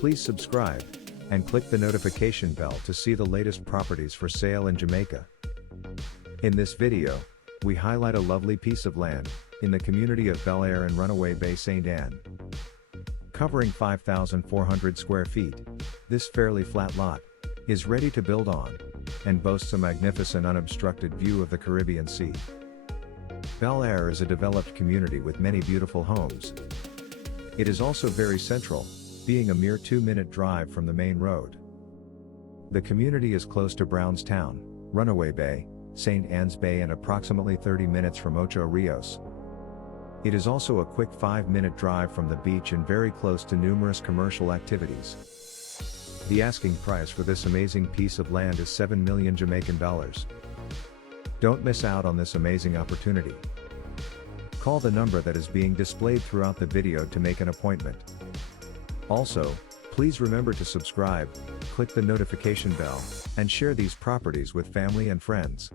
Please subscribe, and click the notification bell to see the latest properties for sale in Jamaica. In this video, we highlight a lovely piece of land, in the community of Belle Air and Runaway Bay St Ann. Covering 5,400 square feet, this fairly flat lot is ready to build on, and boasts a magnificent unobstructed view of the Caribbean Sea. Belle Air is a developed community with many beautiful homes. It is also very central, being a mere 2-minute drive from the main road. The community is close to Brownstown, Runaway Bay, St Ann's Bay, and approximately 30 minutes from Ocho Rios. It is also a quick 5-minute drive from the beach and very close to numerous commercial activities. The asking price for this amazing piece of land is 7 million Jamaican dollars. Don't miss out on this amazing opportunity. Call the number that is being displayed throughout the video to make an appointment. Also, please remember to subscribe, click the notification bell, and share these properties with family and friends.